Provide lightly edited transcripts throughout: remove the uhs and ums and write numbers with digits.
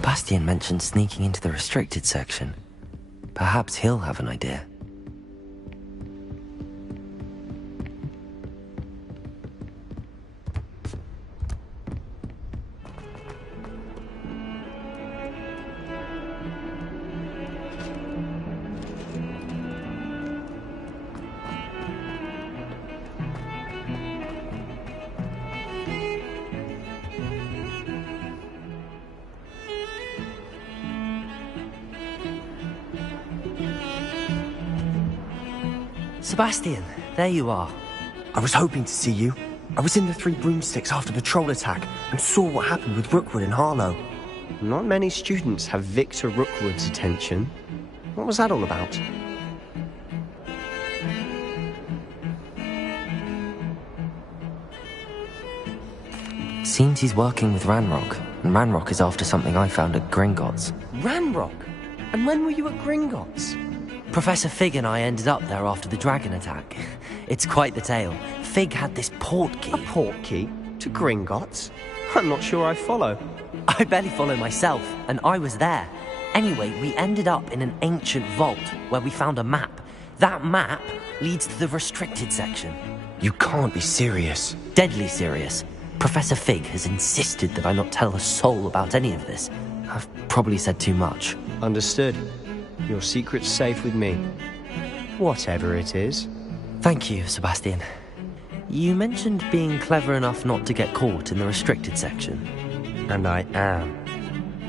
Sebastian mentioned sneaking into the restricted section. Perhaps he'll have an idea. Sebastian, there you are. I was hoping to see you. I was in the Three Broomsticks after the troll attack and saw what happened with Rookwood and Harlow. Not many students have Victor Rookwood's attention. What was that all about? Seems he's working with Ranrock, and Ranrock is after something I found at Gringotts. Ranrock? And when were you at Gringotts? Professor Fig and I ended up there after the dragon attack. It's quite the tale. Fig had this port key. A port key? To Gringotts? I'm not sure I follow. I barely follow myself, and I was there. Anyway, we ended up in an ancient vault where we found a map. That map leads to the restricted section. You can't be serious. Deadly serious. Professor Fig has insisted that I not tell a soul about any of this. I've probably said too much. Understood. Your secret's safe with me. Whatever it is. Thank you, Sebastian. You mentioned being clever enough not to get caught in the restricted section. And I am.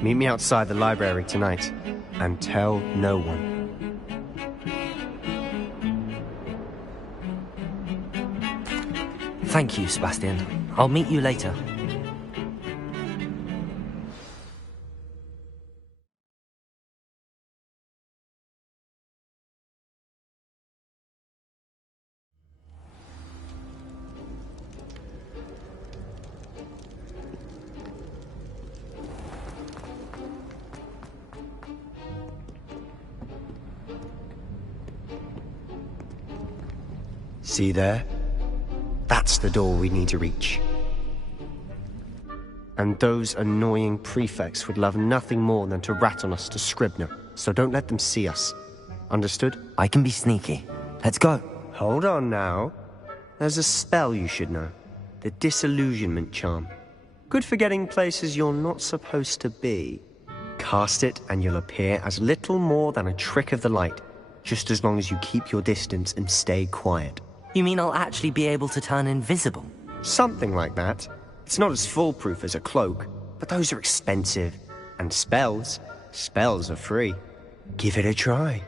Meet me outside the library tonight, and tell no one. Thank you, Sebastian. I'll meet you later. See there? That's the door we need to reach. And those annoying prefects would love nothing more than to rat on us to Scribner, so don't let them see us. Understood? I can be sneaky. Let's go. Hold on now. There's a spell you should know. The Disillusionment Charm. Good for getting places you're not supposed to be. Cast it and you'll appear as little more than a trick of the light, just as long as you keep your distance and stay quiet. You mean I'll actually be able to turn invisible? Something like that. It's not as foolproof as a cloak, but those are expensive. And spells are free. Give it a try.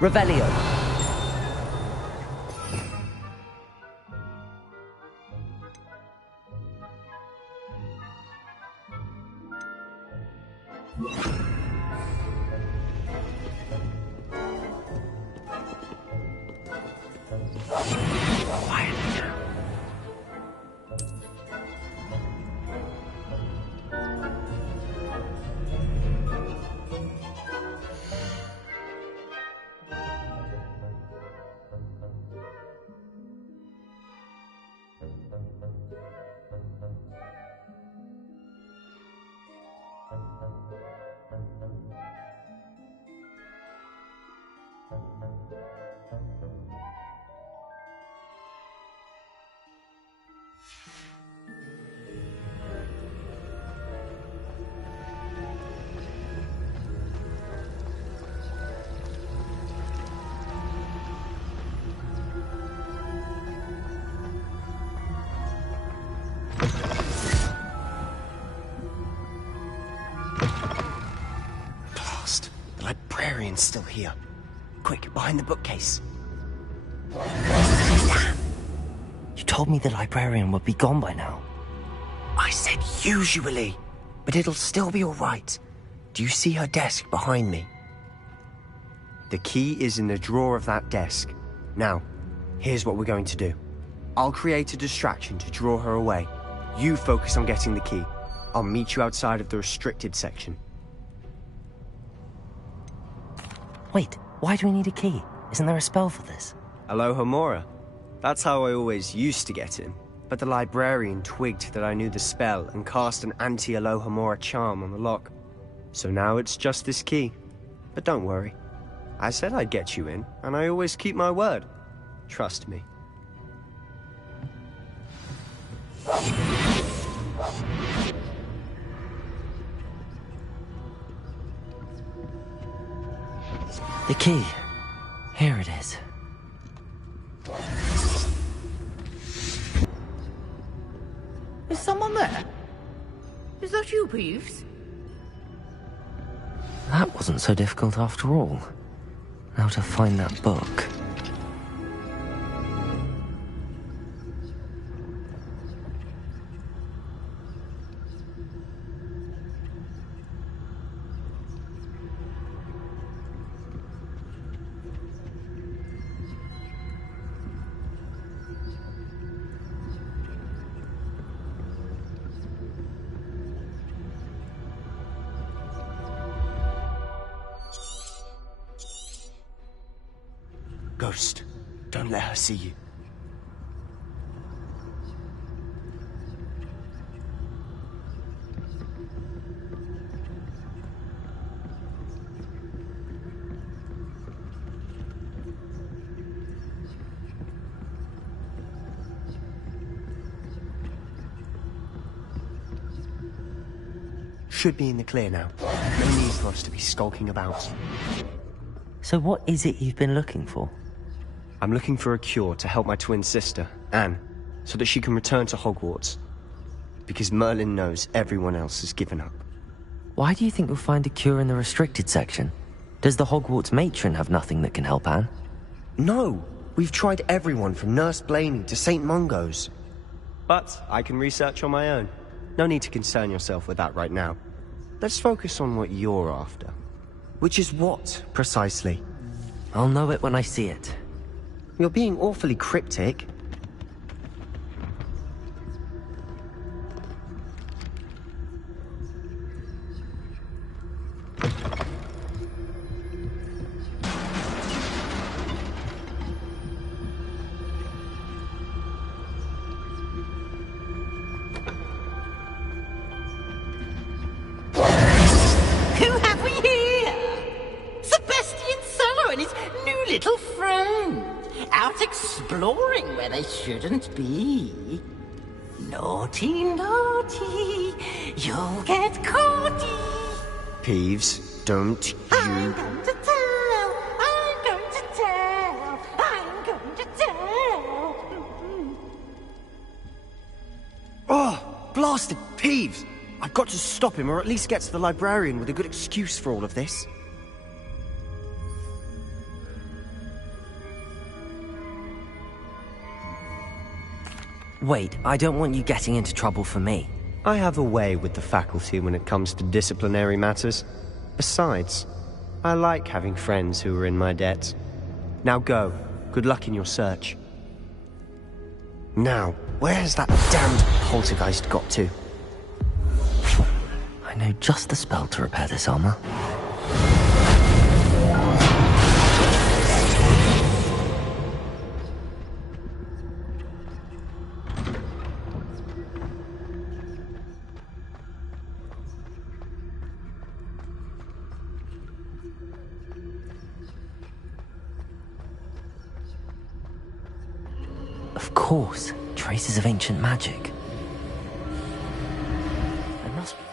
Revelio. The librarian's still here. Quick, behind the bookcase. Damn! You told me the librarian would be gone by now. I said usually, but it'll still be all right. Do you see her desk behind me? The key is in the drawer of that desk. Now, here's what we're going to do. I'll create a distraction to draw her away. You focus on getting the key. I'll meet you outside of the restricted section. Wait, why do we need a key? Isn't there a spell for this? Alohomora. That's how I always used to get in. But the librarian twigged that I knew the spell and cast an anti-Alohomora charm on the lock. So now it's just this key. But don't worry. I said I'd get you in, and I always keep my word. Trust me. The key. Here it is. Is someone there? Is that you, Peeves? That wasn't so difficult after all. Now to find that book. Ghost, don't let her see you. Should be in the clear now. No need for us to be skulking about. So what is it you've been looking for? I'm looking for a cure to help my twin sister, Anne, so that she can return to Hogwarts. Because Merlin knows everyone else has given up. Why do you think you'll find a cure in the restricted section? Does the Hogwarts matron have nothing that can help Anne? No! We've tried everyone from Nurse Blaney to St. Mungo's. But I can research on my own. No need to concern yourself with that right now. Let's focus on what you're after. Which is what, precisely? I'll know it when I see it. You're being awfully cryptic. Who have we here? Sebastian Sallow and his new little friend. Out exploring where they shouldn't be. Naughty, naughty, you'll get caughty. Peeves, don't I'm you... going to tell, I'm going to tell, I'm going to tell. Oh, blasted Peeves! I've got to stop him, or at least get to the librarian with a good excuse for all of this. Wait, I don't want you getting into trouble for me. I have a way with the faculty when it comes to disciplinary matters. Besides, I like having friends who are in my debt. Now go. Good luck in your search. Now, where has that damned poltergeist got to? I know just the spell to repair this armor. Of course, traces of ancient magic. There must be.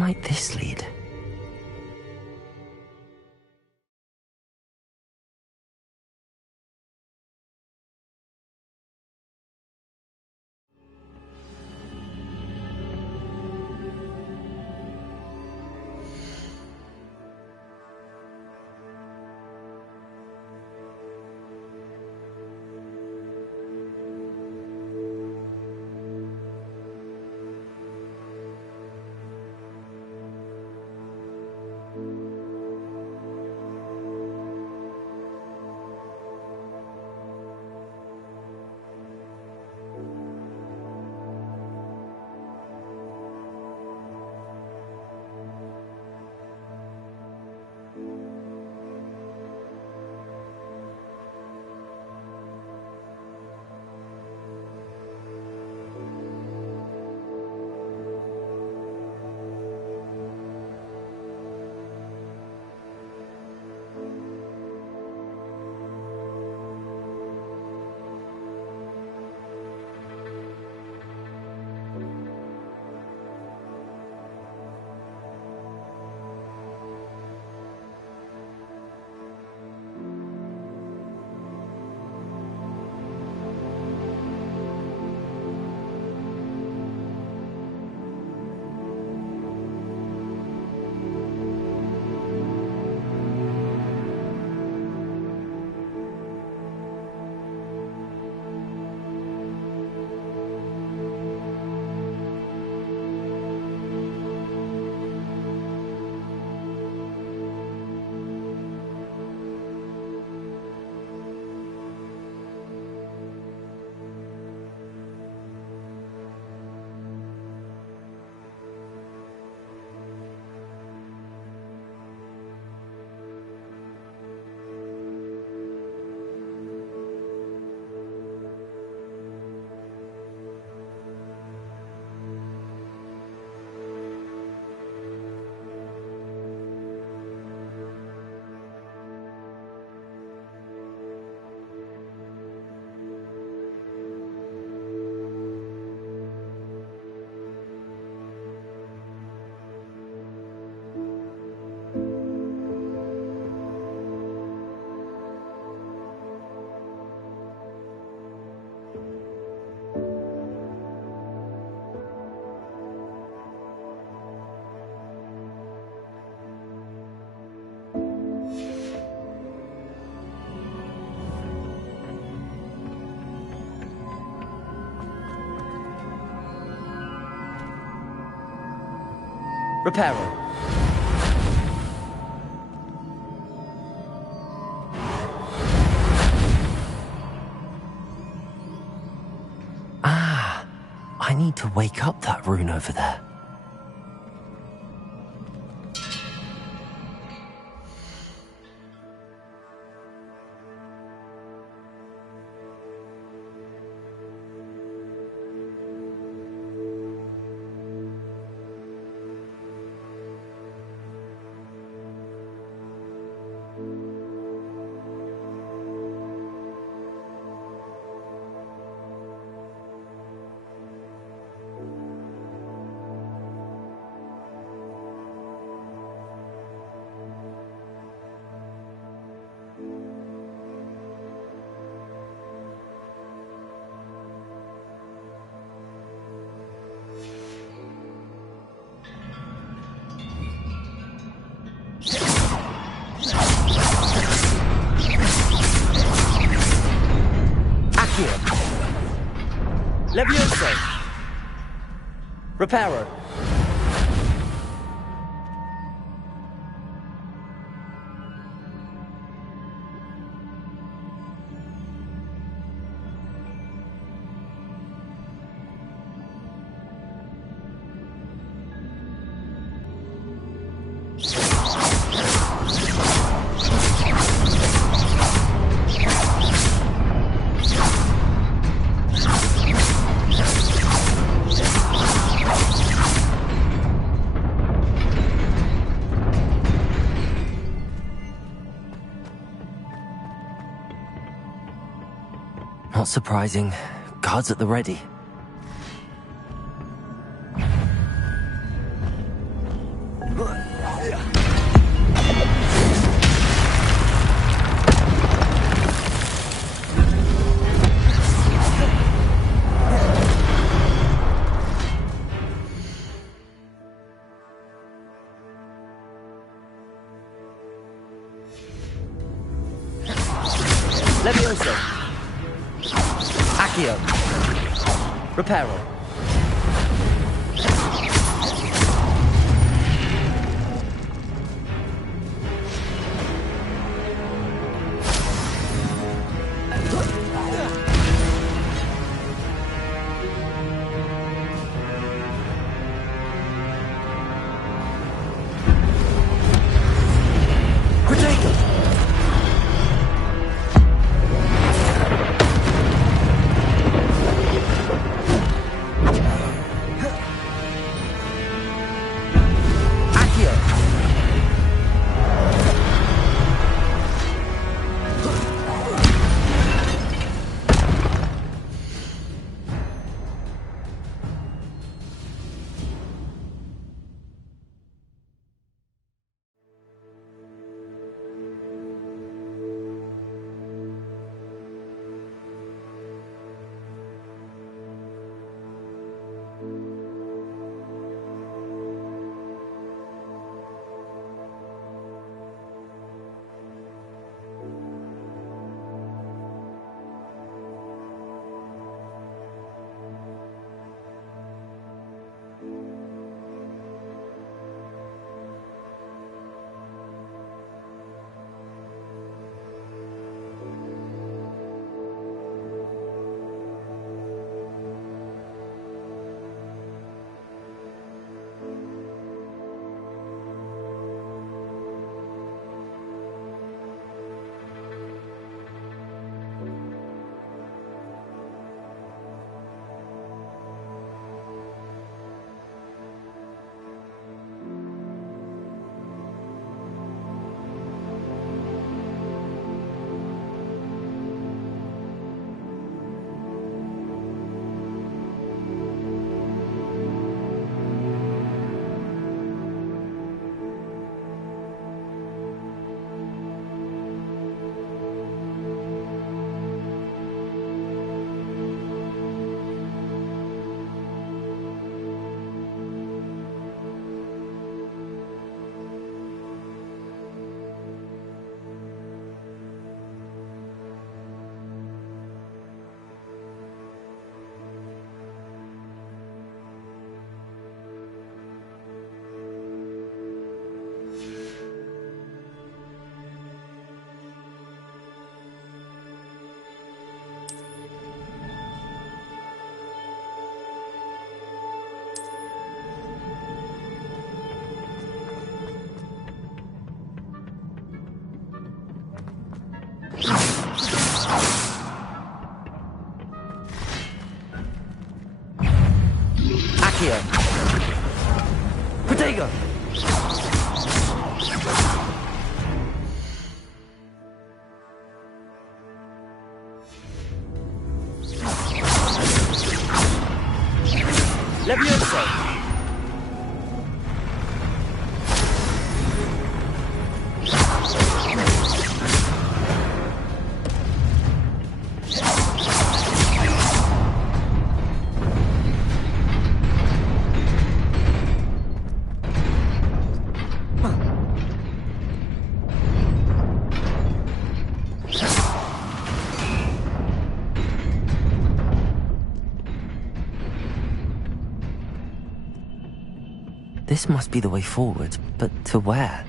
might this lead? Reparo. Ah, I need to wake up that rune over there. Levioso! Reparo! Not surprising. Guards at the ready. Levioso. Accio. Reparo. Accio. Protego. Levioso. This must be the way forward, but to where?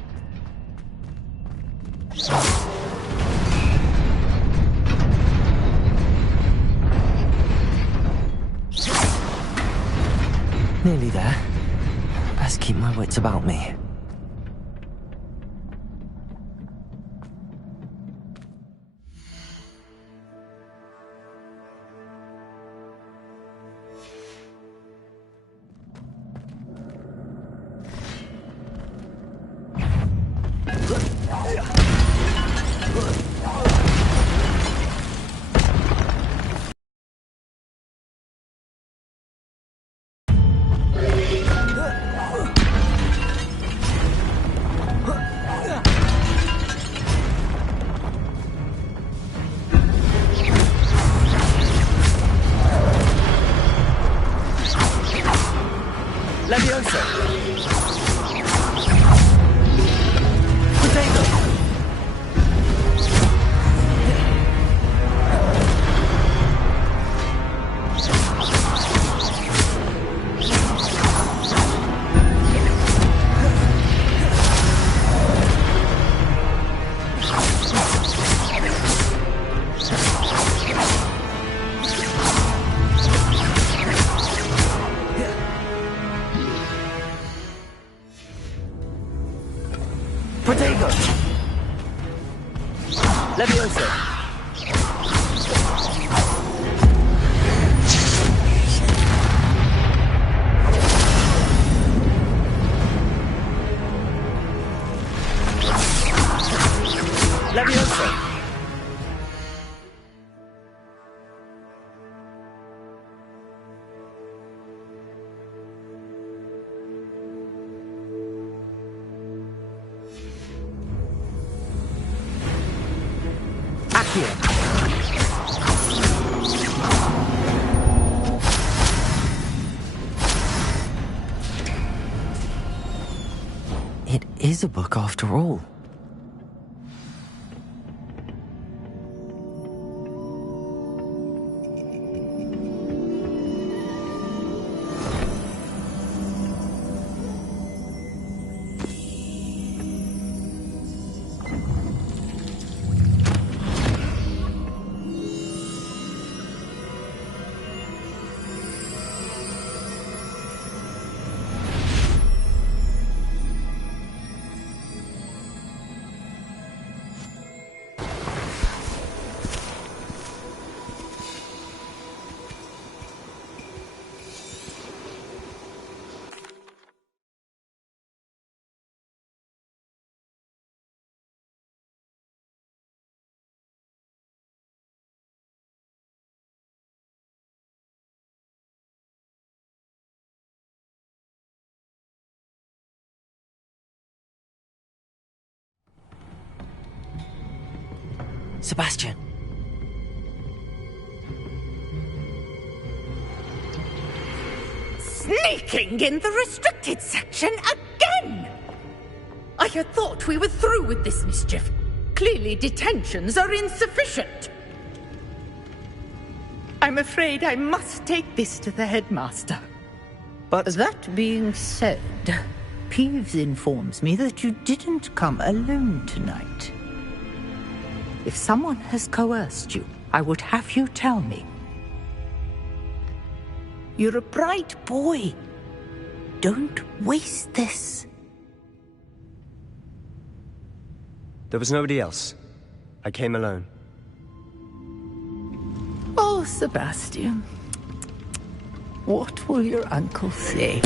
Nearly there. Best keep my wits about me. Levioso. Levioso. Accio. It is a book after all. Sebastian. Sneaking in the restricted section again! I had thought we were through with this mischief. Clearly detentions are insufficient. I'm afraid I must take this to the headmaster. But That being said, Peeves informs me that you didn't come alone tonight. If someone has coerced you, I would have you tell me. You're a bright boy. Don't waste this. there was nobody else. I came alone. Oh, Sebastian. What will your uncle say?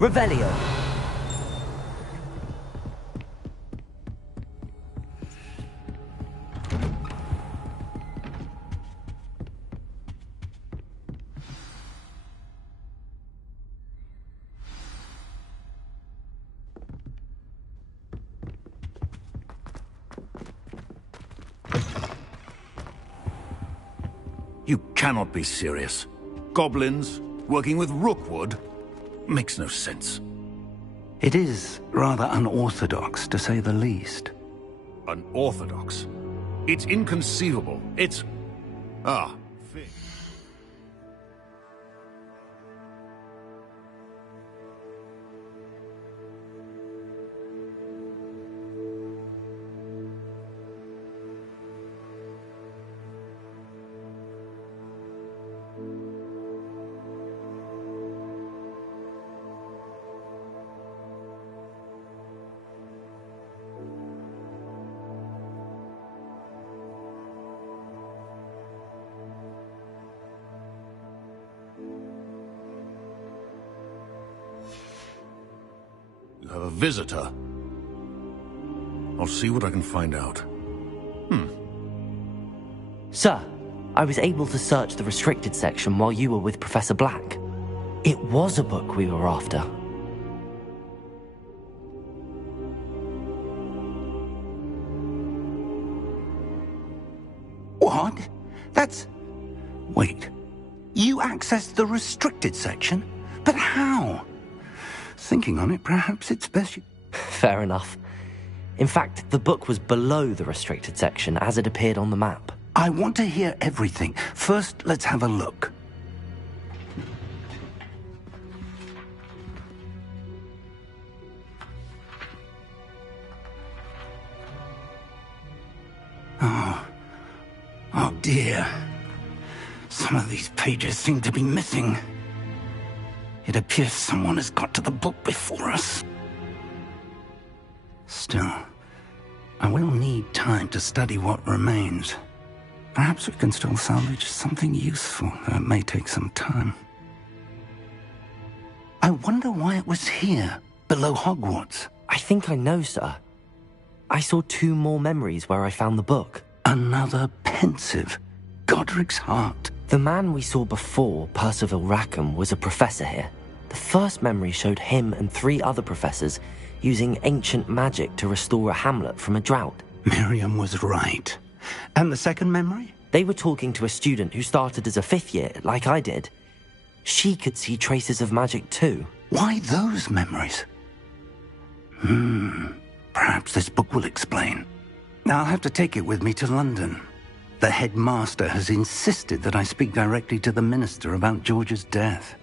Revelio. You cannot be serious. Goblins working with Rookwood makes no sense. It is rather unorthodox, to say the least. Unorthodox? It's inconceivable. It's... Ah. You have a visitor. I'll see what I can find out. Sir, I was able to search the restricted section while you were with Professor Black. It was a book we were after. What? That's... Wait. You accessed the restricted section? But how? Thinking on it, perhaps it's best you... Fair enough. In fact, the book was below the restricted section as it appeared on the map. I want to hear everything. First, let's have a look. Oh dear. Some of these pages seem to be missing. It appears someone has got to the book before us. Still, I will need time to study what remains. Perhaps we can still salvage something useful, though it may take some time. I wonder why it was here, below Hogwarts. I think I know, sir. I saw 2 more memories where I found the book. Another pensive. Godric's heart. The man we saw before, Percival Rackham, was a professor here. The first memory showed him and 3 other professors using ancient magic to restore a hamlet from a drought. Miriam was right. And the second memory? They were talking to a student who started as a 5th year, like I did. She could see traces of magic too. Why those memories? Perhaps this book will explain. I'll have to take it with me to London. The headmaster has insisted that I speak directly to the minister about George's death.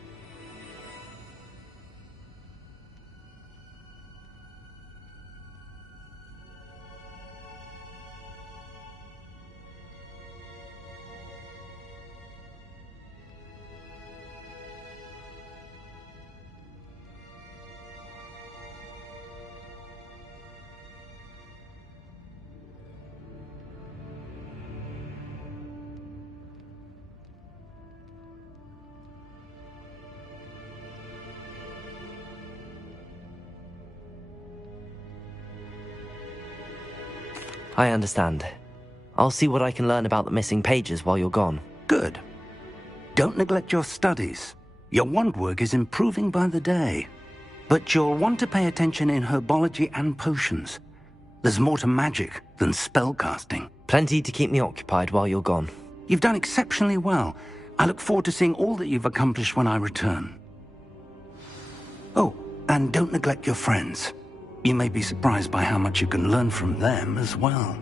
I understand. I'll see what I can learn about the missing pages while you're gone. Good. Don't neglect your studies. Your wand work is improving by the day. But you'll want to pay attention in herbology and potions. There's more to magic than spellcasting. Plenty to keep me occupied while you're gone. You've done exceptionally well. I look forward to seeing all that you've accomplished when I return. Oh, and don't neglect your friends. You may be surprised by how much you can learn from them as well.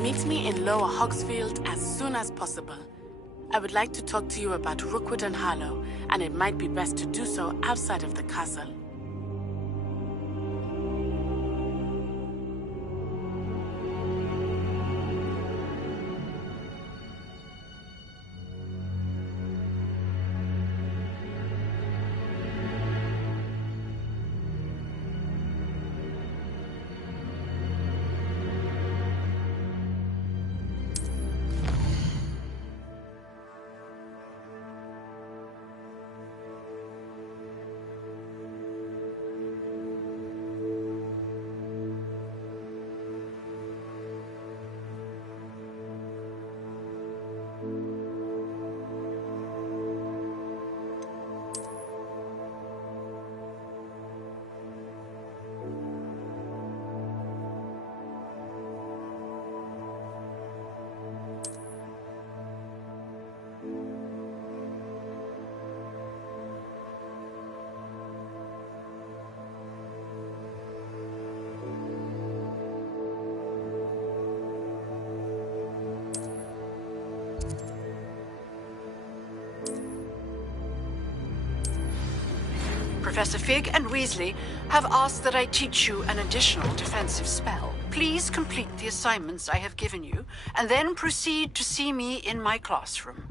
Meet me in Lower Hogsfield as soon as possible. I would like to talk to you about Rookwood and Harlow, and it might be best to do so outside of the castle. Professor Fig and Weasley have asked that I teach you an additional defensive spell. Please complete the assignments I have given you, and then proceed to see me in my classroom.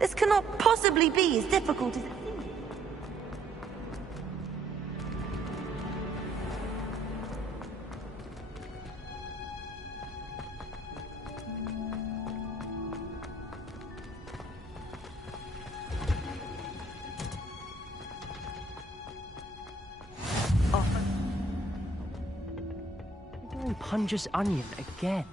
This cannot possibly be as difficult as... Punja's onion again.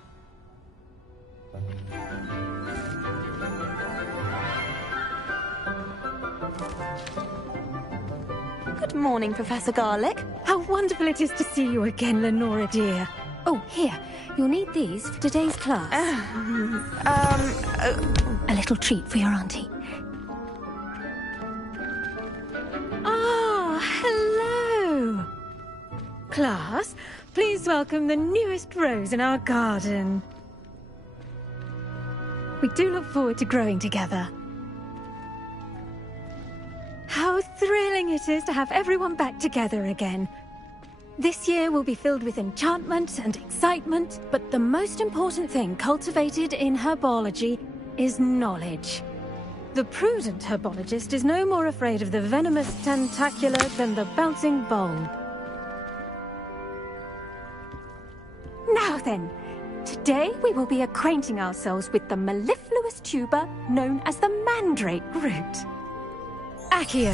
Good morning, Professor Garlick. How wonderful it is to see you again, Lenora dear. Oh, here. You'll need these for today's class. A little treat for your auntie. Ah, hello. Class, please welcome the newest rose in our garden. We do look forward to growing together. How thrilling it is to have everyone back together again. This year will be filled with enchantment and excitement, but the most important thing cultivated in herbology is knowledge. The prudent herbologist is no more afraid of the venomous tentacula than the bouncing bulb. Now then, today we will be acquainting ourselves with the mellifluous tuber known as the mandrake root. Accio.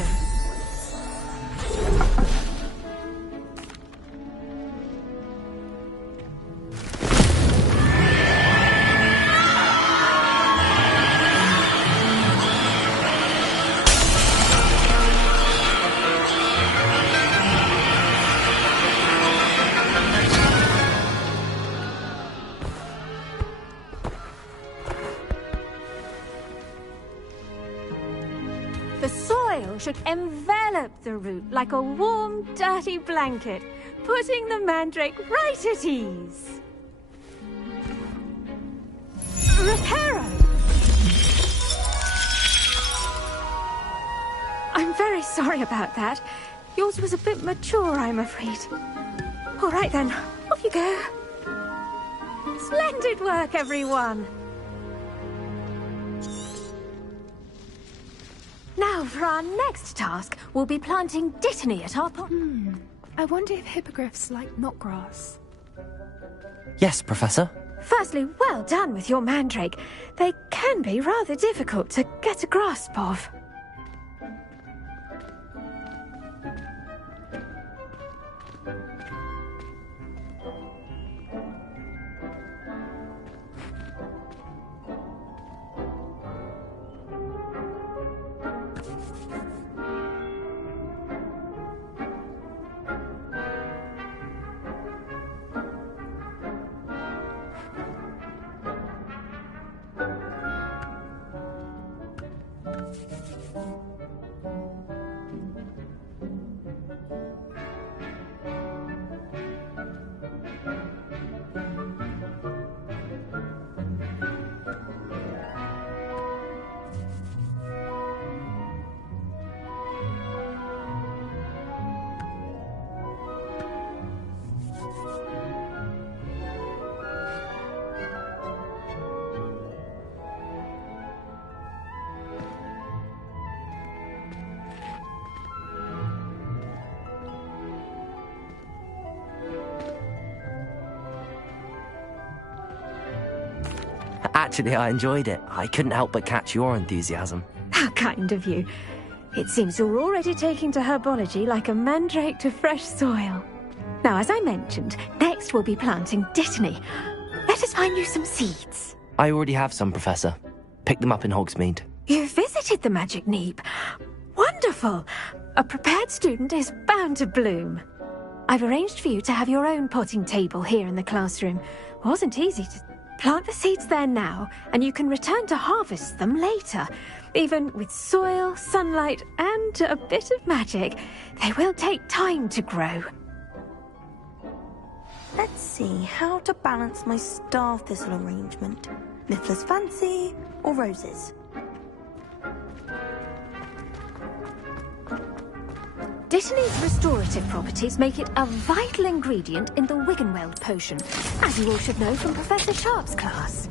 The soil should envelop the root like a warm, dirty blanket, putting the mandrake right at ease. Reparo! I'm very sorry about that. Yours was a bit mature, I'm afraid. All right then, off you go. Splendid work, everyone! Now, for our next task, we'll be planting dittany at our pond. I wonder if hippogriffs like knotgrass. Yes, Professor. Firstly, well done with your mandrake. They can be rather difficult to get a grasp of. Actually, I enjoyed it. I couldn't help but catch your enthusiasm. How kind of you. It seems you're already taking to herbology like a mandrake to fresh soil. Now, as I mentioned, next we'll be planting Dittany. Let us find you some seeds. I already have some, Professor. Picked them up in Hogsmeade. You visited the Magic Neep. Wonderful! A prepared student is bound to bloom. I've arranged for you to have your own potting table here in the classroom. Wasn't easy to plant the seeds there now, and you can return to harvest them later. Even with soil, sunlight, and a bit of magic, they will take time to grow. Let's see how to balance my star thistle arrangement. Miffler's Fancy or roses? Dittany's restorative properties make it a vital ingredient in the Wiggenweld potion, as you all should know from Professor Sharp's class.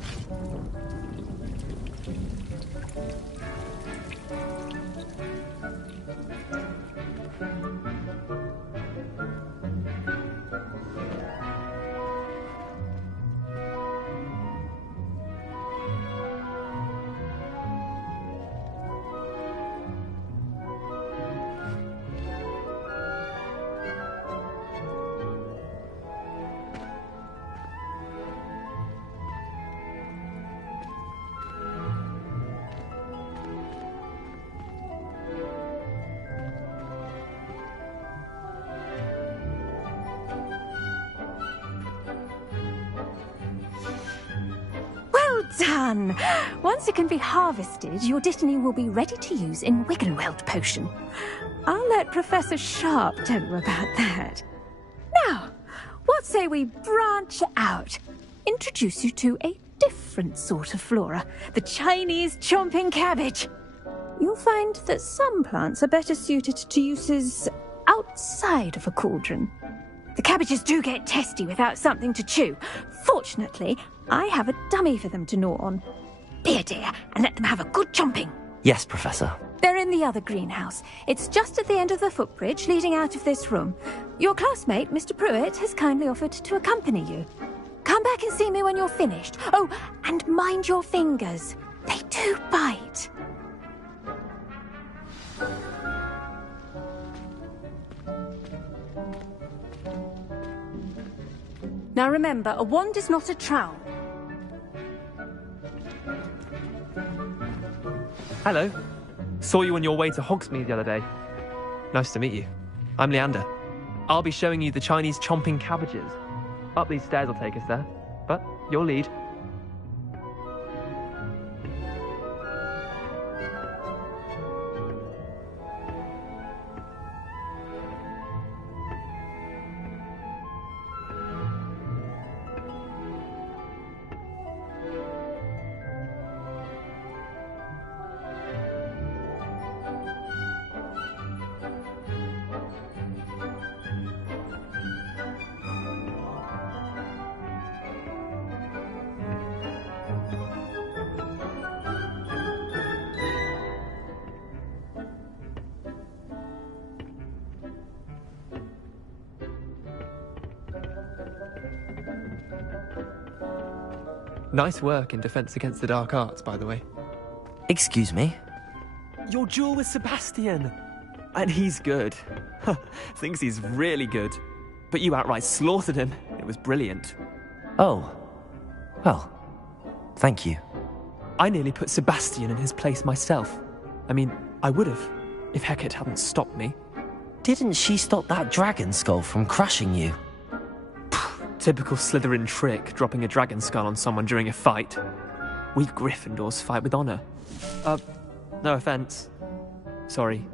Done! Once it can be harvested, your Dittany will be ready to use in Wiggenweld potion. I'll let Professor Sharp tell you about that. Now, what say we branch out? Introduce you to a different sort of flora, the Chinese chomping cabbage. You'll find that some plants are better suited to uses outside of a cauldron. The cabbages do get testy without something to chew. Fortunately, I have a dummy for them to gnaw on. Be a dear and let them have a good chomping. Yes, Professor. They're in the other greenhouse. It's just at the end of the footbridge leading out of this room. Your classmate, Mr. Pruitt, has kindly offered to accompany you. Come back and see me when you're finished. Oh, and mind your fingers. They do bite. Now remember, a wand is not a trowel. Hello. Saw you on your way to Hogsmeade the other day. Nice to meet you. I'm Leander. I'll be showing you the Chinese chomping cabbages. Up these stairs will take us there, but you'll lead. Nice work in Defense Against the Dark Arts, by the way. Excuse me? Your duel with Sebastian! And he's good. Thinks he's really good. But you outright slaughtered him. It was brilliant. Oh. Well, thank you. I nearly put Sebastian in his place myself. I mean, I would have, if Hecate hadn't stopped me. Didn't she stop that dragon skull from crushing you? Typical Slytherin trick, dropping a dragon skull on someone during a fight. We Gryffindors fight with honor. No offense. Sorry.